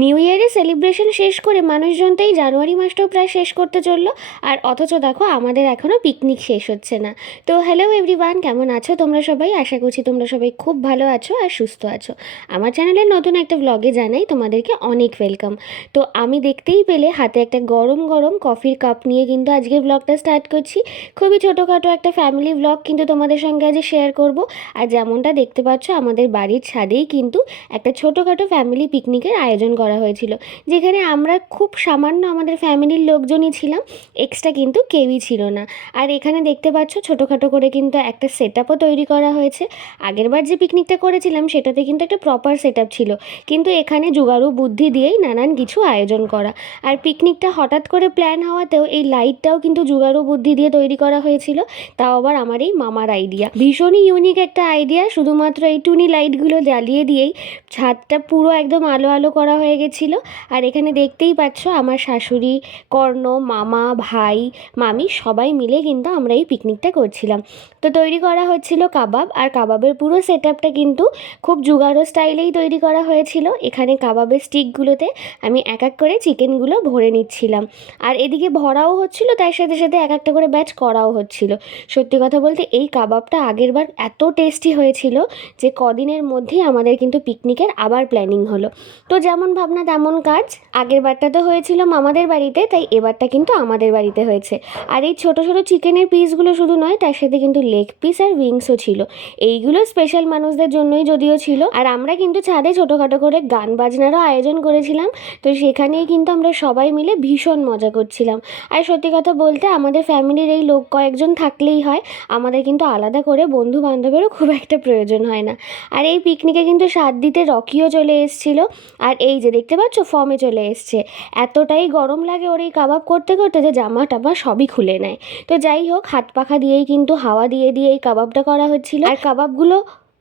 New ইয়ারের celebration শেষ করে মানুষজন তো এই জানুয়ারি মাসটাও প্রায় শেষ করতে চললো, আর অথচ দেখো আমাদের এখনও পিকনিক শেষ হচ্ছে না। তো হ্যালো এভরিওয়ান, কেমন আছো তোমরা সবাই? আশা করছি তোমরা সবাই খুব ভালো আছো আর সুস্থ আছো। আমার চ্যানেলের নতুন একটা ব্লগে জানাই তোমাদেরকে অনেক ওয়েলকাম। তো আমি দেখতেই পেলে হাতে একটা গরম গরম কফির কাপ নিয়ে কিন্তু আজকের ব্লগটা স্টার্ট করছি। খুবই ছোটোখাটো একটা ফ্যামিলি ব্লগ কিন্তু তোমাদের সঙ্গে আজ শেয়ার করব। আর যেমনটা দেখতে পাচ্ছ আমাদের বাড়ির ছাদেই কিন্তু একটা ছোটোখাটো ফ্যামিলি পিকনিকের আয়োজন করা হয়েছিল, যেখানে আমরা খুব সামান্য আমাদের ফ্যামিলির লোকজনই ছিলাম, এক্সট্রা কিন্তু কেউই ছিল না। আর এখানে দেখতে পাচ্ছ ছোটোখাটো করে কিন্তু একটা সেট আপও তৈরি করা হয়েছে। আগেরবার যে পিকনিকটা করেছিলাম সেটাতে কিন্তু একটা প্রপার সেট আপ ছিল, কিন্তু এখানে জোগাড়ু বুদ্ধি দিয়েই নানান কিছু আয়োজন করা। আর পিকনিকটা হঠাৎ করে প্ল্যান হওয়াতেও এই লাইটটাও কিন্তু জোগাড়ু বুদ্ধি দিয়ে তৈরি করা হয়েছিল, তাও আবার আমার এই মামার আইডিয়া। ভীষণই ইউনিক একটা আইডিয়া, শুধুমাত্র এই টুনি লাইটগুলো জ্বালিয়ে দিয়েই ছাদটা পুরো একদম আলো আলো করা হয়ে গেছিলো। আর এখানে দেখতেই পাচ্ছ আমার শাশুড়ি, কর্ণ, মামা, ভাই, মামি সবাই মিলে কিন্তু আমরা এই পিকনিকটা করছিলাম। তো তৈরি করা হচ্ছিল কাবাব, আর কাবাবের পুরো সেট আপটা কিন্তু খুব জুগাড়ো স্টাইলেই তৈরি করা হয়েছিল। এখানে কাবাবের স্টিকগুলোতে আমি এক এক করে চিকেনগুলো ভরে নিচ্ছিলাম, আর এদিকে ভরাও হচ্ছিল, তার সাথে সাথে এক একটা করে ব্যাচ করাও হচ্ছিল। সত্যি কথা বলতে এই কাবাবটা আগেরবার এত টেস্টি হয়েছিল যে কদিনের মধ্যেই আমাদের কিন্তু পিকনিকের আবার প্ল্যানিং হলো। তো যেমন ভাবনা তেমন কাজ, আগের বারটা তো হয়েছিল মামাদের বাড়িতে, তাই এবারটা কিন্তু আমাদের বাড়িতে হয়েছে। আর এই ছোটো ছোটো চিকেনের পিসগুলো শুধু নয়, তার সাথে কিন্তু লেগ পিস আর উইংসও ছিল। এইগুলো স্পেশাল মানুষদের জন্যই যদিও ছিল। আর আমরা কিন্তু ছাদে ছোটোখাটো করে গান বাজনারও আয়োজন করেছিলাম, তো সেখানেই কিন্তু আমরা সবাই মিলে ভীষণ মজা করছিলাম। আর সত্যি কথা বলতে আমাদের ফ্যামিলির এই লোক কয়েকজন থাকলেই হয়, আমাদের কিন্তু আলাদা করে বন্ধু বান্ধবেরও খুব একটা প্রয়োজন হয় না। আর এই পিকনিকে কিন্তু স্বাদ দিতে রকিও চলে এসেছিলো, আর এই যে দেখতে পাচ্ছ ফর্মে চলে এসছে। এতটাই গরম লাগে ওর এই কাবাব করতে করতে যে জামা টামা সবই খুলে নেয়। তো যাই হোক, হাত পাখা দিয়েই কিন্তু হাওয়া দিয়ে দিয়ে এই কাবাবটা করা হচ্ছিল। আর কাবাবগুলো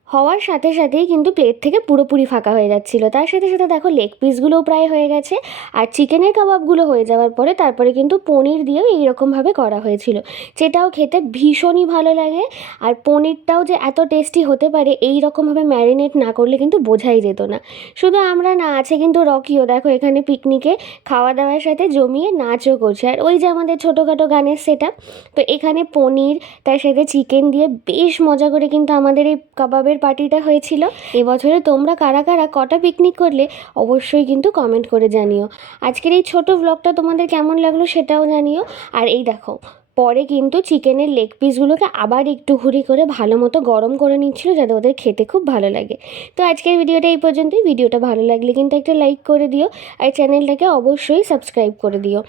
হওয়ার সাথে সাথেই কিন্তু প্লেট থেকে পুরোপুরি ফাঁকা হয়ে যাচ্ছিলো। তার সাথে সাথে দেখো লেগ পিসগুলোও প্রায় হয়ে গেছে। আর চিকেনের কাবাবগুলো হয়ে যাওয়ার পরে তারপরে কিন্তু পনির দিয়েও এইরকমভাবে করা হয়েছিল, যেটাও খেতে ভীষণই ভালো লাগে। আর পনিরটাও যে এত টেস্টি হতে পারে এই রকমভাবে ম্যারিনেট না করলে কিন্তু বোঝাই যেত না। শুধু আমরা না, আছে কিন্তু রকিও দেখো এখানে পিকনিকে খাওয়া দাওয়ার সাথে জমিয়ে নাচও করছে। আর ওই যে আমাদের ছোটোখাটো গানের সেট আপ, তো এখানে পনির তার সাথে চিকেন দিয়ে বেশ মজা করে কিন্তু আমাদের এই কাবাবের পার্টিটা হয়েছিল। এবছরে তোমরা কারা কারা কটা পিকনিক করলে অবশ্যই কিন্তু কমেন্ট করে জানিও। আজকের এই ছোট ব্লগটা তোমাদের কেমন লাগলো সেটাও জানিও। আর এই দেখো পরে কিন্তু চিকেনের লেগ পিসগুলোকে আবার একটু ঘুরি করে ভালো মতো গরম করে নিচ্ছিল, যাতে ওদের খেতে খুব ভালো লাগে। তো আজকের ভিডিওটা এই পর্যন্তই। ভিডিওটা ভালো লাগলে কিন্তু একটা লাইক করে দিও, আর চ্যানেলটাকে অবশ্যই সাবস্ক্রাইব করে দিও।